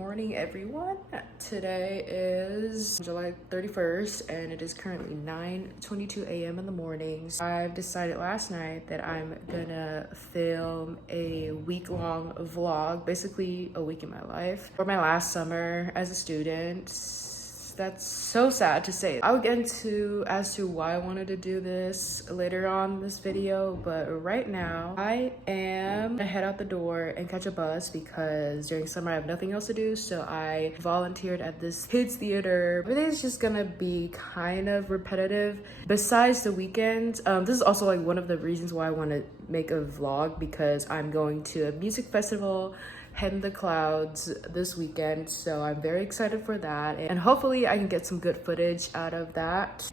morning, everyone. Today is July 31st and it is currently 9:22 a.m. in the morning. I've decided last night that I'm gonna film a week-long vlog, basically a week in my life, for my last summer as a student. That's so sad to say. I'll get into as to why I wanted to do this later on in this video, but right now I am gonna head out the door and catch a bus because during summer I have nothing else to do, so I volunteered at this kids theater. Everything's just gonna be kind of repetitive besides the weekends. This is also like one of the reasons why I want to make a vlog, because I'm going to a music festival Head in the Clouds this weekend, so I'm very excited for that, and hopefully I can get some good footage out of that.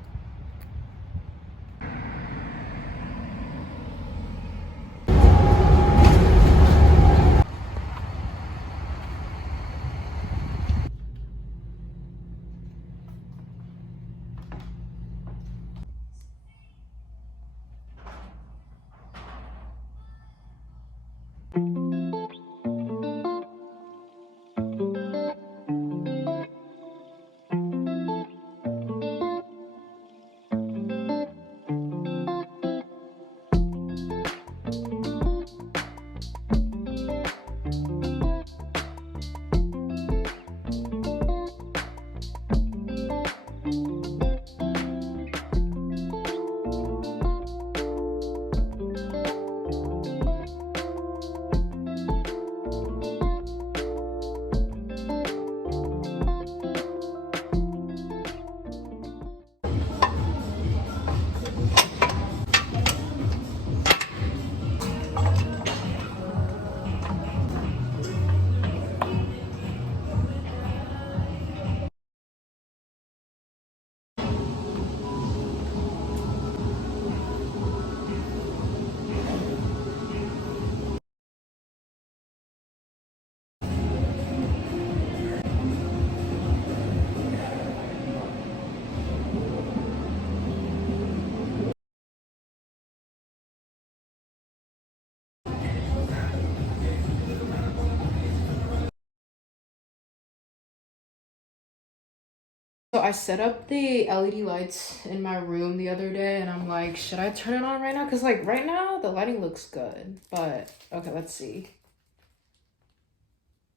So I set up the LED lights in my room the other day and I'm like, should I turn it on right now? Because like right now the lighting looks good, but okay, let's see.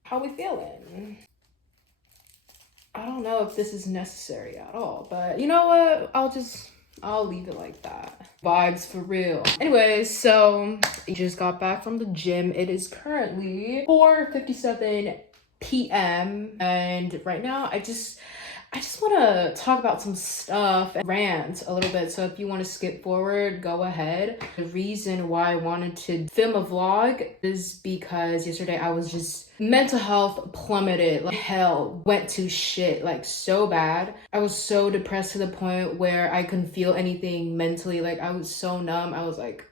How we feeling? I don't know if this is necessary at all, but you know what? I'll leave it like that. Vibes for real. Anyways, so I just got back from the gym. It is currently 4:57 p.m. and right now I just want to talk about some stuff and rant a little bit. So if you want to skip forward, go ahead. The reason why I wanted to film a vlog is because yesterday I was just mental health plummeted like hell, went to shit like so bad. I was so depressed to the point where I couldn't feel anything mentally. Like I was so numb. I was like,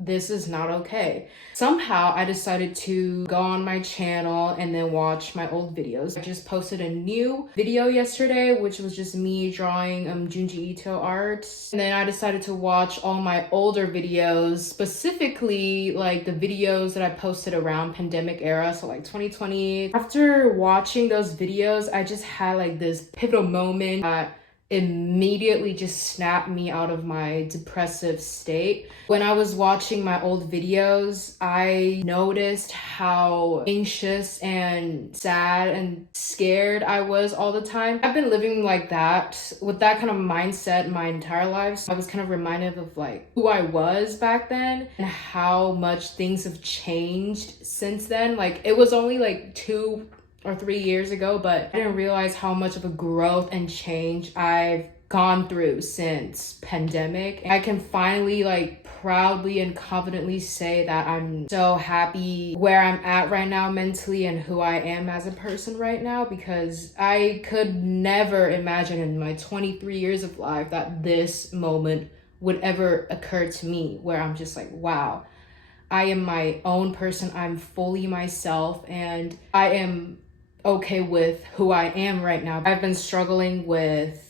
this is not okay. Somehow I decided to go on my channel and then watch my old videos. I just posted a new video yesterday, which was just me drawing Junji Ito art. And then I decided to watch all my older videos, specifically like the videos that I posted around pandemic era, so like 2020. After watching those videos, I just had like this pivotal moment that immediately just snapped me out of my depressive state. When I was watching my old videos, I noticed how anxious and sad and scared I was all the time. I've been living like that, with that kind of mindset my entire life. So I was kind of reminded of like who I was back then and how much things have changed since then. Like it was only like 2 or 3 years ago, but I didn't realize how much of a growth and change I've gone through since pandemic. I can finally like proudly and confidently say that I'm so happy where I'm at right now mentally and who I am as a person right now, because I could never imagine in my 23 years of life that this moment would ever occur to me, where I'm just like, wow, I am my own person. I'm fully myself and I am okay with who I am right now. I've been struggling with,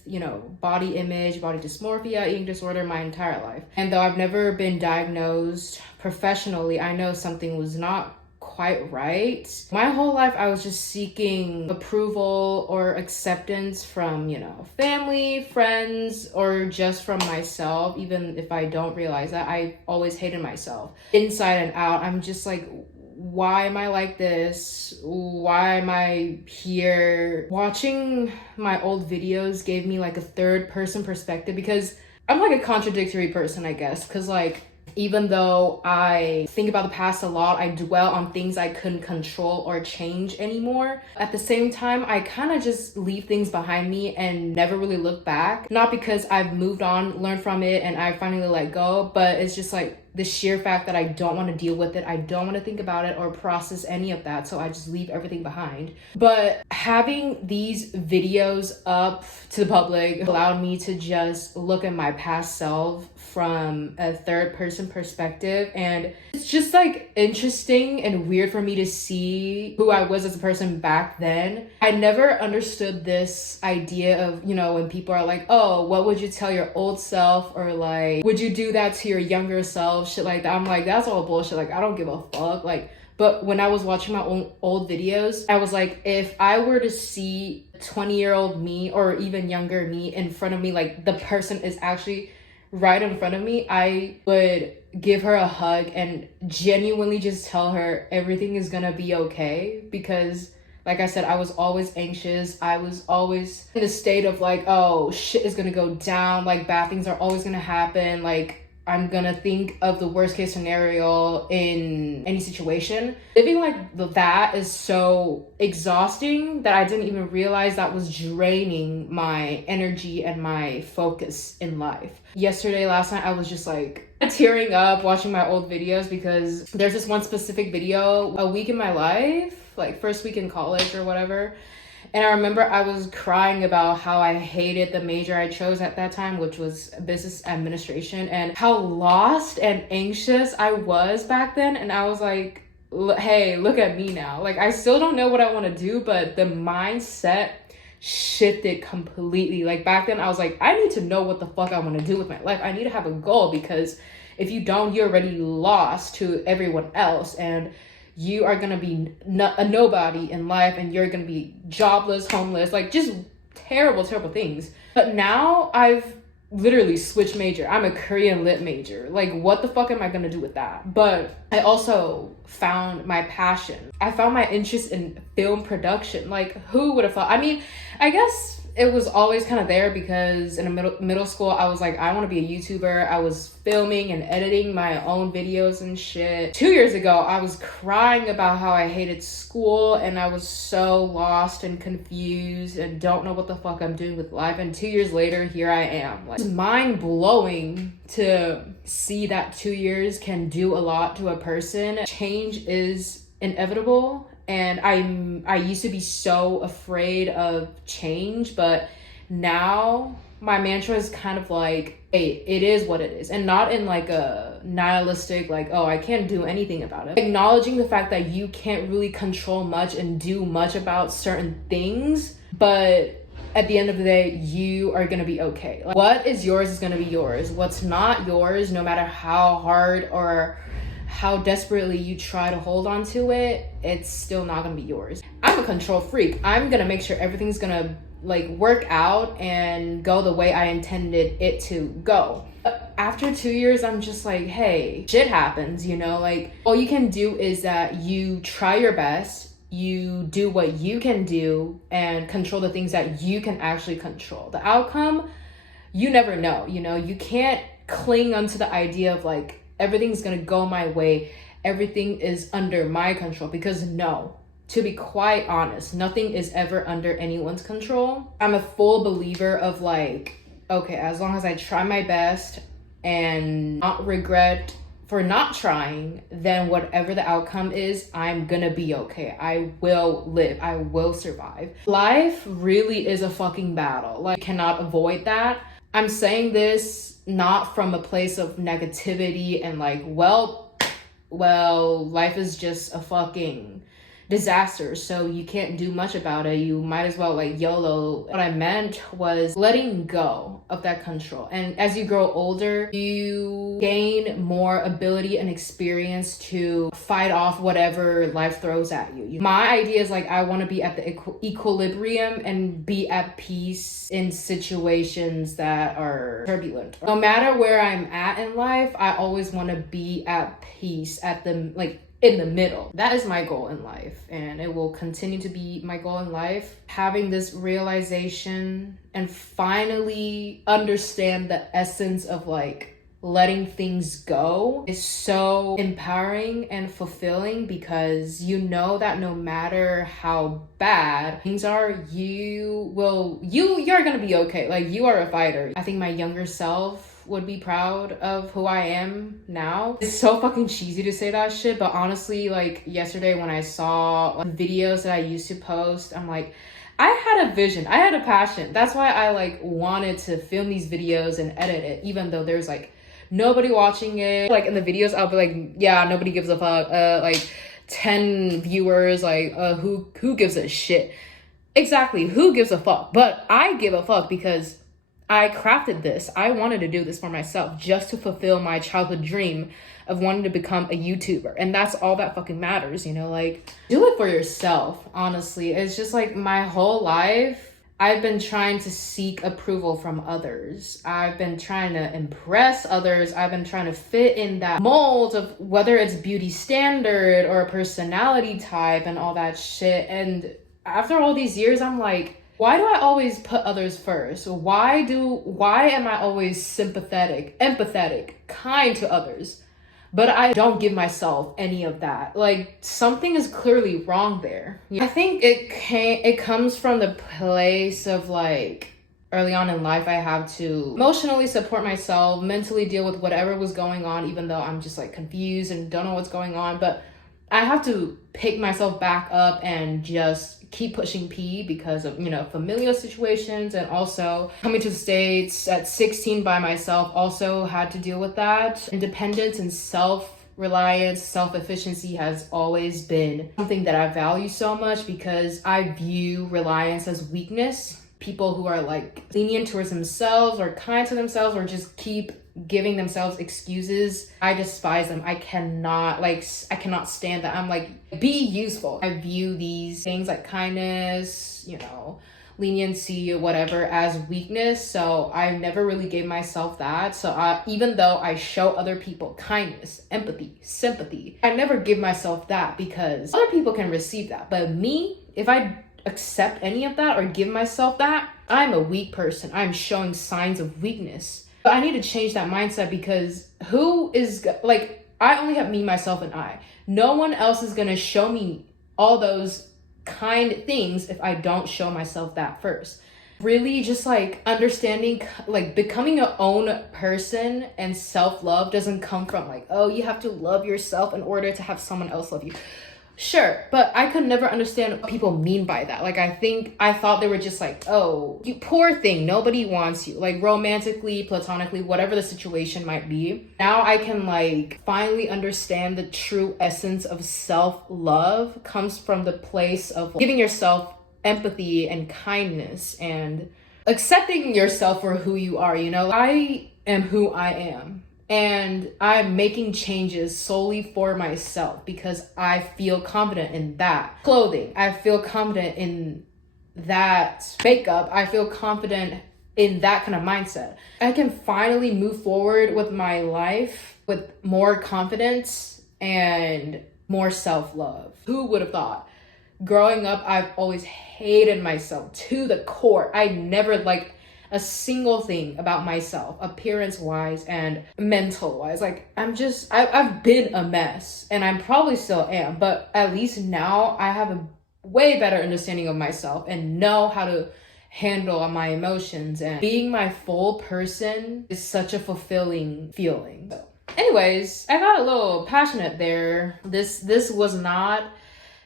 body image, body dysmorphia, eating disorder my entire life. And though I've never been diagnosed professionally, I know something was not quite right. My whole life, I was just seeking approval or acceptance from, you know, family, friends, or just from myself. Even if I don't realize that, I always hated myself inside and out. I'm just like, why am I like this? Why am I here? Watching my old videos gave me like a third person perspective, because I'm like a contradictory person, I guess. Because like, even though I think about the past a lot, I dwell on things I couldn't control or change anymore. At the same time, I kind of just leave things behind me and never really look back. Not because I've moved on, learned from it, and I finally let go, but it's just like the sheer fact that I don't want to deal with it. I don't want to think about it or process any of that. So I just leave everything behind. But having these videos up to the public allowed me to just look at my past self from a third person perspective. And it's just like interesting and weird for me to see who I was as a person back then. I never understood this idea of, you know, when people are like, oh, what would you tell your old self? Or like, would you do that to your younger self? Shit like that. I'm like, that's all bullshit. Like, I don't give a fuck. Like, but when I was watching my own old videos, I was like, if I were to see 20-year-old me or even younger me in front of me, like the person is actually right in front of me, I would give her a hug and genuinely just tell her everything is gonna be okay. Because like I said, I was always anxious. I was always in a state of like, oh, shit is gonna go down. Like bad things are always gonna happen. Like I'm gonna think of the worst case scenario in any situation. Living like that is so exhausting that I didn't even realize that was draining my energy and my focus in life. Last night, I was just like tearing up watching my old videos, because there's this one specific video, a week in my life, like first week in college or whatever. And I remember I was crying about how I hated the major I chose at that time, which was business administration, and how lost and anxious I was back then. And I was like, hey, look at me now. Like, I still don't know what I want to do, but the mindset shifted completely. Like back then I was like, I need to know what the fuck I want to do with my life. I need to have a goal, because if you don't, you're already lost to everyone else, and you are going to be a nobody in life, and you're going to be jobless, homeless, like just terrible things. But now I've literally switched major. I'm a Korean lit major. Like, what the fuck am I going to do with that? But I also found my passion. I found my interest in film production. Like, who would have thought? I mean, I guess it was always kind of there, because in middle school, I was like, I want to be a YouTuber. I was filming and editing my own videos and shit. 2 years ago, I was crying about how I hated school, and I was so lost and confused and don't know what the fuck I'm doing with life. And 2 years later, here I am. Like, it's mind blowing to see that 2 years can do a lot to a person. Change is inevitable. And I used to be so afraid of change, but now my mantra is kind of like, hey, it is what it is. And not in like a nihilistic, like, oh, I can't do anything about it. Acknowledging the fact that you can't really control much and do much about certain things, but at the end of the day, you are gonna be okay. Like, what is yours is gonna be yours. What's not yours, no matter how hard or how desperately you try to hold on to it, it's still not gonna be yours. I'm a control freak. I'm gonna make sure everything's gonna like work out and go the way I intended it to go. But after 2 years, I'm just like, hey, shit happens, you know? Like, all you can do is that you try your best, you do what you can do, and control the things that you can actually control. The outcome, you never know, you know? You can't cling onto the idea of like, everything's gonna go my way, everything is under my control, because no, to be quite honest, nothing is ever under anyone's control. I'm a full believer of like, okay, as long as I try my best and not regret for not trying, then whatever the outcome is, I'm gonna be okay. I will live, I will survive. Life really is a fucking battle. Like, you cannot avoid that. I'm saying this not from a place of negativity and like, well, life is just a fucking disasters, so you can't do much about it. You might as well like YOLO. What I meant was letting go of that control. And as you grow older, you gain more ability and experience to fight off whatever life throws at you. My idea is like I want to be at the equilibrium and be at peace in situations that are turbulent. No matter where I'm at in life, I always want to be at peace, at the like in the middle. That is my goal in life, and it will continue to be my goal in life. Having this realization and finally understand the essence of like letting things go is so empowering and fulfilling, because you know that no matter how bad things are, you're gonna be okay. Like, you are a fighter. I think my younger self would be proud of who I am now. It's so fucking cheesy to say that shit, but honestly, like yesterday when I saw like videos that I used to post, I'm like, I had a vision, I had a passion. That's why I like wanted to film these videos and edit it, even though there's like nobody watching it. Like in the videos, I'll be like, yeah, nobody gives a fuck. Like 10 viewers, like who gives a shit? Exactly, who gives a fuck? But I give a fuck because I crafted this. I wanted to do this for myself just to fulfill my childhood dream of wanting to become a YouTuber. And that's all that fucking matters, you know? Like, do it for yourself, honestly. It's just like my whole life, I've been trying to seek approval from others. I've been trying to impress others. I've been trying to fit in that mold of whether it's beauty standard or personality type and all that shit. And after all these years, I'm like, why do I always put others first? Why am I always sympathetic, empathetic, kind to others, but I don't give myself any of that? Like, something is clearly wrong there. I think it comes from the place of like, early on in life, I have to emotionally support myself, mentally deal with whatever was going on, even though I'm just like confused and don't know what's going on. But I have to pick myself back up and just keep pushing P because of, you know, familial situations, and also coming to the States at 16 by myself also had to deal with that. Independence and self-reliance, self-efficiency has always been something that I value so much, because I view reliance as weakness. People who are like lenient towards themselves or kind to themselves or just keep giving themselves excuses, I despise them. I cannot stand that. I'm like, be useful. I view these things like kindness, you know, leniency or whatever as weakness. So I never really gave myself that. So even though I show other people kindness, empathy, sympathy, I never give myself that, because other people can receive that. But me, if I accept any of that or give myself that, I'm a weak person. I'm showing signs of weakness. But I need to change that mindset, because I only have me, myself, and I. No one else is gonna show me all those kind things if I don't show myself that first. Really just like understanding, like becoming your own person, and self-love doesn't come from like, oh, you have to love yourself in order to have someone else love you. Sure, but I could never understand what people mean by that. Like, I thought they were just like, oh, you poor thing, nobody wants you. Like, romantically, platonically, whatever the situation might be. Now I can like finally understand the true essence of self-love comes from the place of giving yourself empathy and kindness and accepting yourself for who you are, you know? I am who I am. And I'm making changes solely for myself because I feel confident in that clothing. I feel confident in that makeup. I feel confident in that kind of mindset. I can finally move forward with my life with more confidence and more self-love. Who would have thought? Growing up, I've always hated myself to the core. I never liked a single thing about myself, appearance-wise and mental-wise. Like, I've been a mess, and I probably still am, but at least now I have a way better understanding of myself and know how to handle my emotions, and being my full person is such a fulfilling feeling. So, anyways, I got a little passionate there. This was not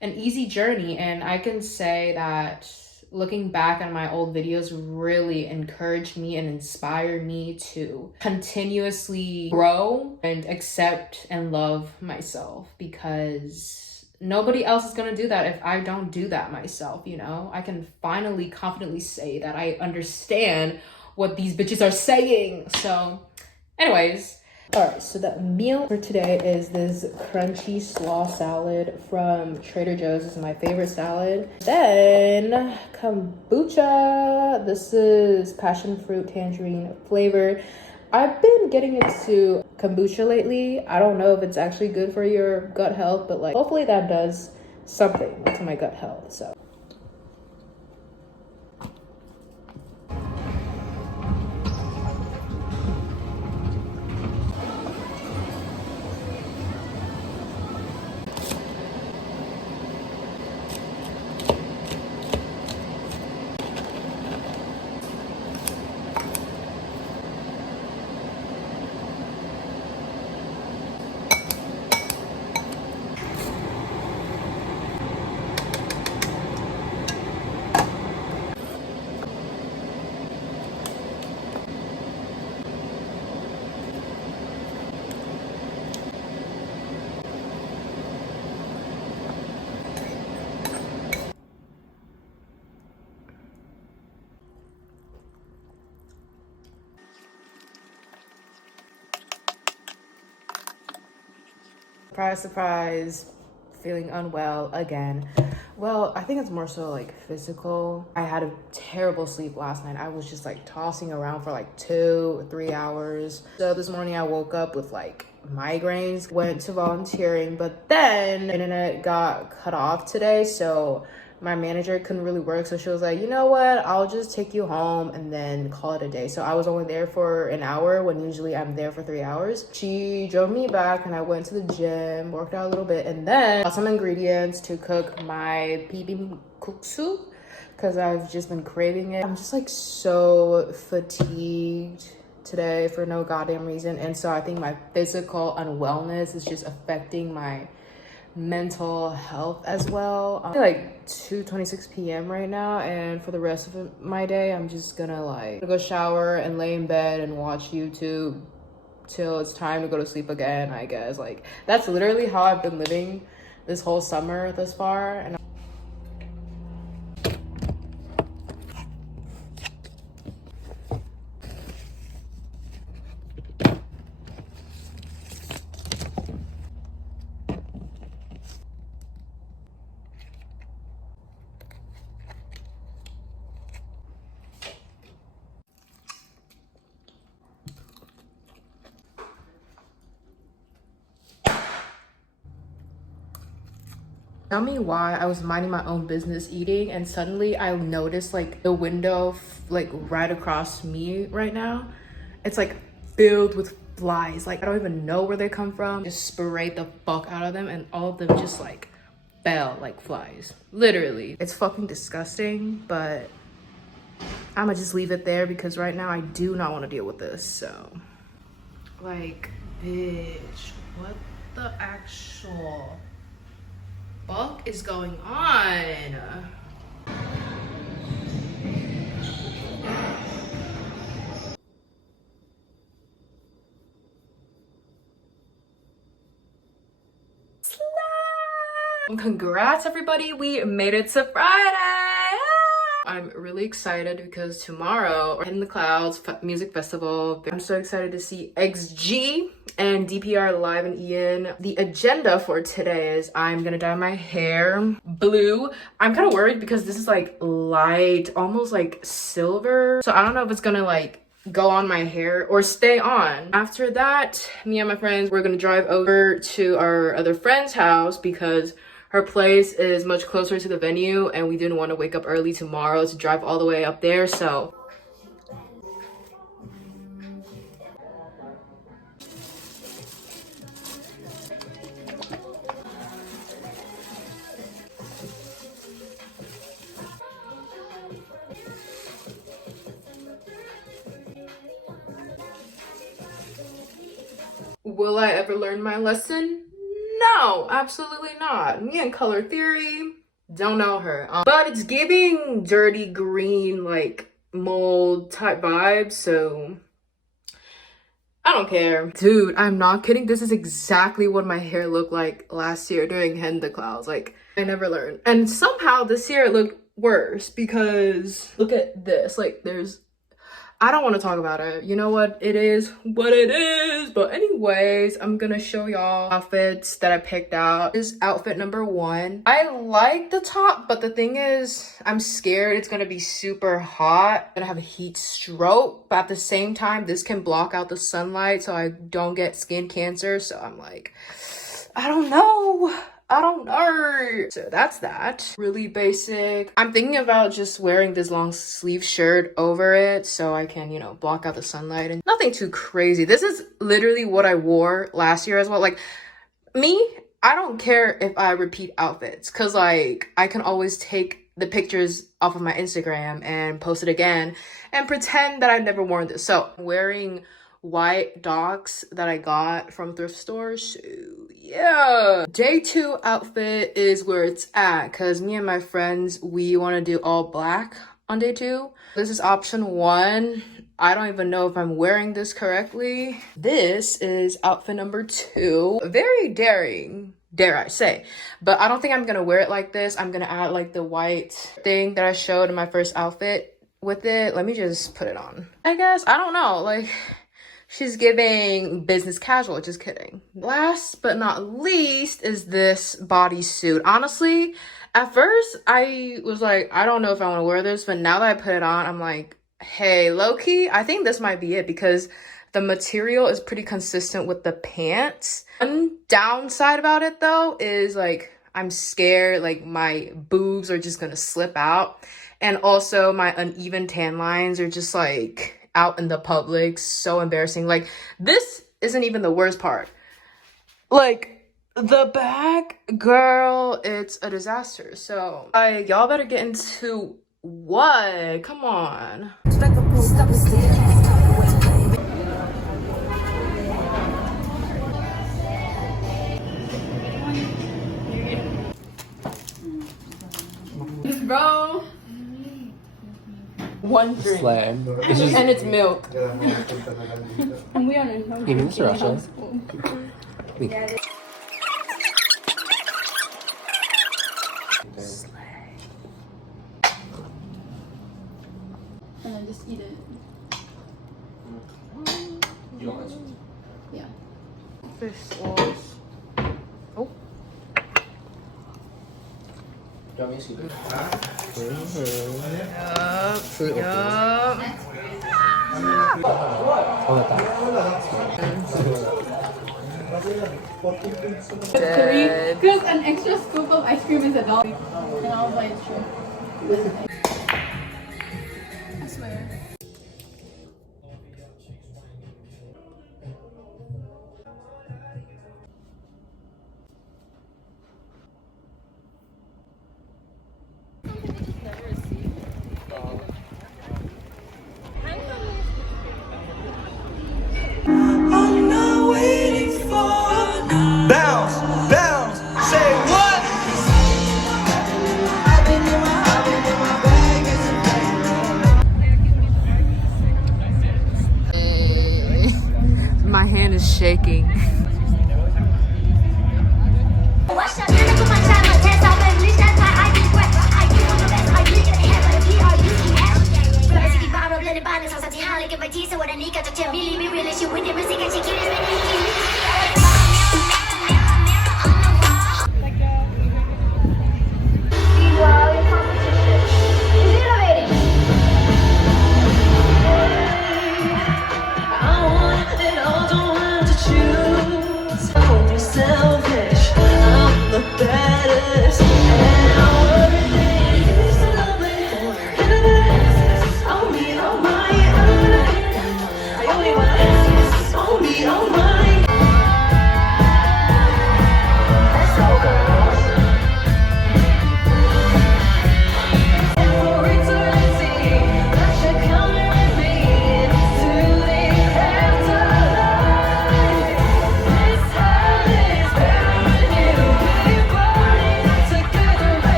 an easy journey, and I can say that looking back on my old videos really encouraged me and inspired me to continuously grow and accept and love myself, because nobody else is gonna do that if I don't do that myself, you know? I can finally confidently say that I understand what these bitches are saying. So, anyways, all right, so the meal for today is this crunchy slaw salad from Trader Joe's. This is my favorite salad. Then kombucha. This is passion fruit tangerine flavored. I've been getting into kombucha lately. I don't know if it's actually good for your gut health, but like hopefully that does something to my gut health. So surprise, surprise, feeling unwell again. Well, I think it's more so like physical. I had a terrible sleep last night. I was just like tossing around for like 2 or 3 hours. So this morning I woke up with like migraines, went to volunteering, but then internet got cut off today. So my manager couldn't really work, so she was like, you know what, I'll just take you home and then call it a day. So I was only there for an hour when usually I'm there for 3 hours. She drove me back and I went to the gym, worked out a little bit, and then got some ingredients to cook my bibimbapsu because I've just been craving it. I'm just like so fatigued today for no goddamn reason, and so I think my physical unwellness is just affecting my mental health as well. It's like 2:26 p.m. right now, and for the rest of my day I'm just gonna like go shower and lay in bed and watch YouTube till it's time to go to sleep again, I guess. Like that's literally how I've been living this whole summer thus far. And tell me why I was minding my own business eating and suddenly I noticed like the window like right across me right now, it's like filled with flies. Like I don't even know where they come from. Just sprayed the fuck out of them and all of them just like fell like flies. Literally. It's fucking disgusting, but I'ma just leave it there because right now I do not want to deal with this. So like, bitch, what the actual fuck is going on? Congrats everybody, we made it to Friday. I'm really excited because tomorrow in the Clouds Music Festival. I'm so excited to see XG and DPR live in Ian. The agenda for today is I'm gonna dye my hair blue. I'm kind of worried because this is like light, almost like silver. So I don't know if it's gonna like go on my hair or stay on. After that, me and my friends, we're gonna drive over to our other friend's house because her place is much closer to the venue and we didn't want to wake up early tomorrow to drive all the way up there. So will I ever learn my lesson? No, absolutely not. Me and color theory, don't know her. But it's giving dirty green, like mold type vibes. So I don't care. Dude, I'm not kidding. This is exactly what my hair looked like last year during Henda Clouds. Like, I never learned. And somehow this year it looked worse because look at this. Like, I don't want to talk about it. You know what? It is what it is. But anyways, I'm gonna show y'all outfits that I picked out. This is outfit number 1. I like the top, but the thing is, I'm scared it's gonna be super hot. I'm gonna have a heat stroke, but at the same time, this can block out the sunlight so I don't get skin cancer. So I'm like, I don't know. So that's that. Really basic. I'm thinking about just wearing this long sleeve shirt over it so I can, you know, block out the sunlight and nothing too crazy. This is literally what I wore last year as well. Like me, I don't care if I repeat outfits because like I can always take the pictures off of my Instagram and post it again and pretend that I've never worn this. So I'm wearing white docs that I got from thrift stores. So yeah, day 2 outfit is where it's at because me and my friends, we want to do all black on day 2. This is option 1. I don't even know if I'm wearing this correctly. This is outfit number 2. Very daring, dare I say, but I don't think I'm gonna wear it like this. I'm gonna add like the white thing that I showed in my first outfit with it. Let me just put it on, I guess. I don't know, like she's giving business casual, just kidding. Last but not least is this bodysuit. Honestly, at first I was like, I don't know if I want to wear this, but now that I put it on, I'm like, hey, low-key, I think this might be it because the material is pretty consistent with the pants. One downside about it though is like, I'm scared like my boobs are just gonna slip out. And also my uneven tan lines are just like out in the public, so embarrassing. Like this isn't even the worst part. Like the back, girl, it's a disaster. So like y'all better get into what? Come on. Bro. One drink. Slam. It's just... and it's milk. And we are in no drinking household. Yeah. And then just eat it. You want it? Yeah. Fish sauce. Oh. Do you want me to scoop it? Yup. Because an extra scoop of ice cream is $1. And I was like, sure. I swear. My hand is shaking.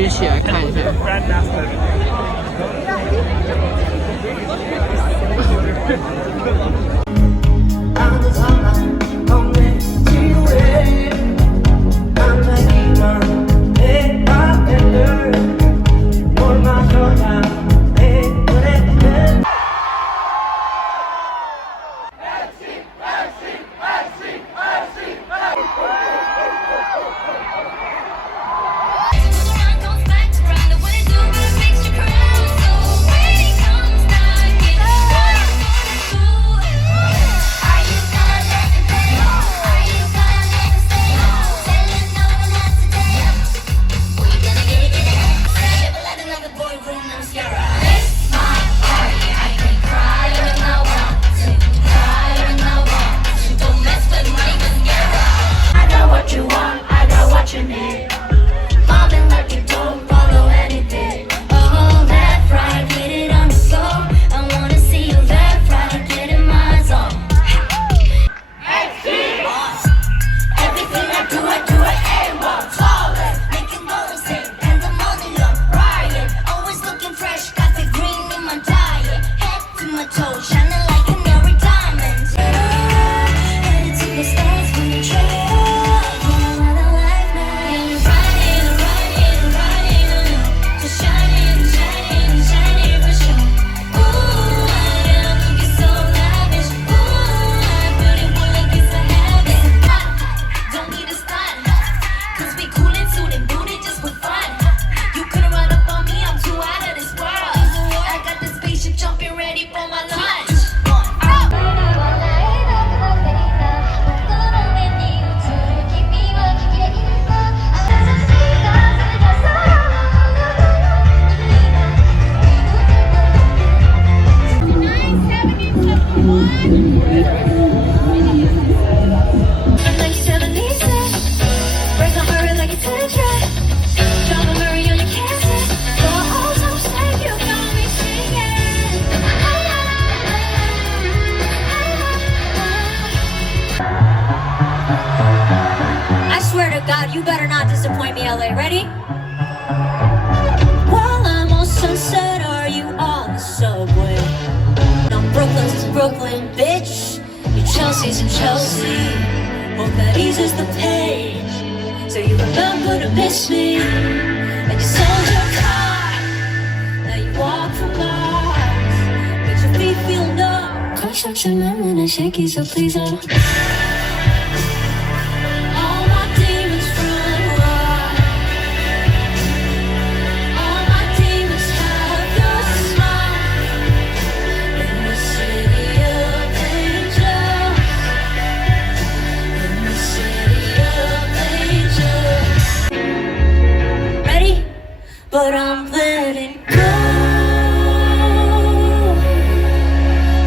举起来看一下。God, you better not disappoint me, LA. Ready? While I'm on Sunset, are you on the subway? I'm Brooklyn's Brooklyn, bitch. Your Chelsea's in Chelsea. Hope that eases the pain, so you remember to miss me. And you sold your car, now you walk for miles. Makes your feet feel numb. Construction lemon and shaky, so please don't. But I'm letting go.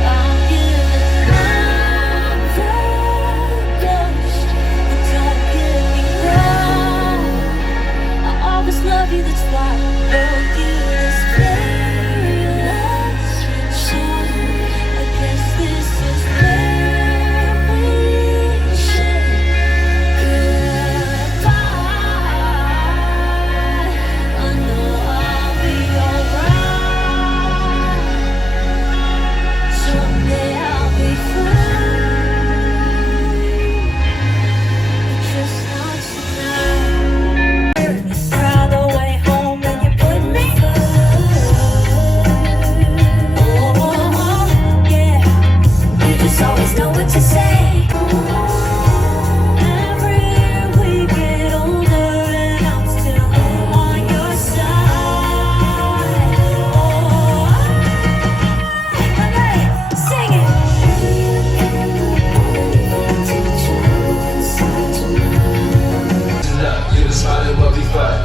I'm giving up the ghost. But don't get me wrong, I always love you, that's why I wrote you this playlist. So I guess this is where we should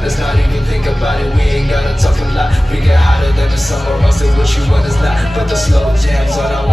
let's not even think about it, we ain't gotta talk a lot. We get hotter than the summer, else than what you want is not. But the slow jams on our